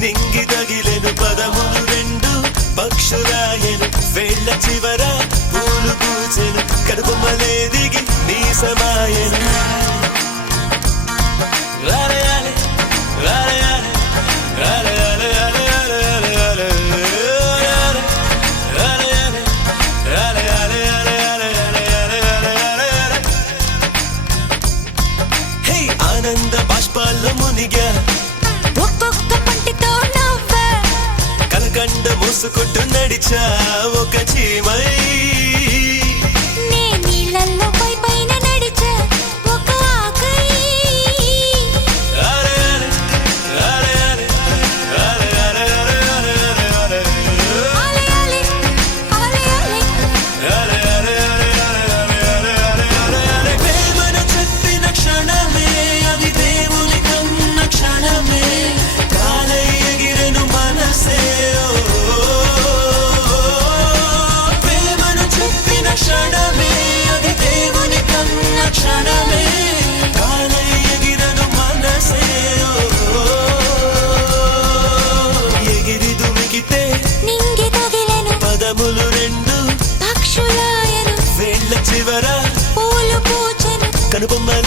నింగి తగిలెను పదములు రెండు పక్షురాయను వేళ్ళ చివర పూలు పూచెను కడుపుమలే దిగి నీ సమాయను ఆనంద బాష్పాల్లో మునిగా కలకండ మూసుకుంటూ నడిచా ఒక చీమై నే నీళ్ళల్లో పైన నడిచా ఒక ఆకై ప్రేమను చెప్పిన క్షణమే అది దేవుని కన్న క్షణమే కాలై ఎగిరెను మనసే క్షణమే అది దేవుని కన్న క్షణమే కాలై ఎగిరను మనసే ఎగిరి దుమికితే నింగి తగిలెను పదములు రెండు పక్షులాయను వేళ్ళ చివర పూలు పూచెను కనుబొమ్మల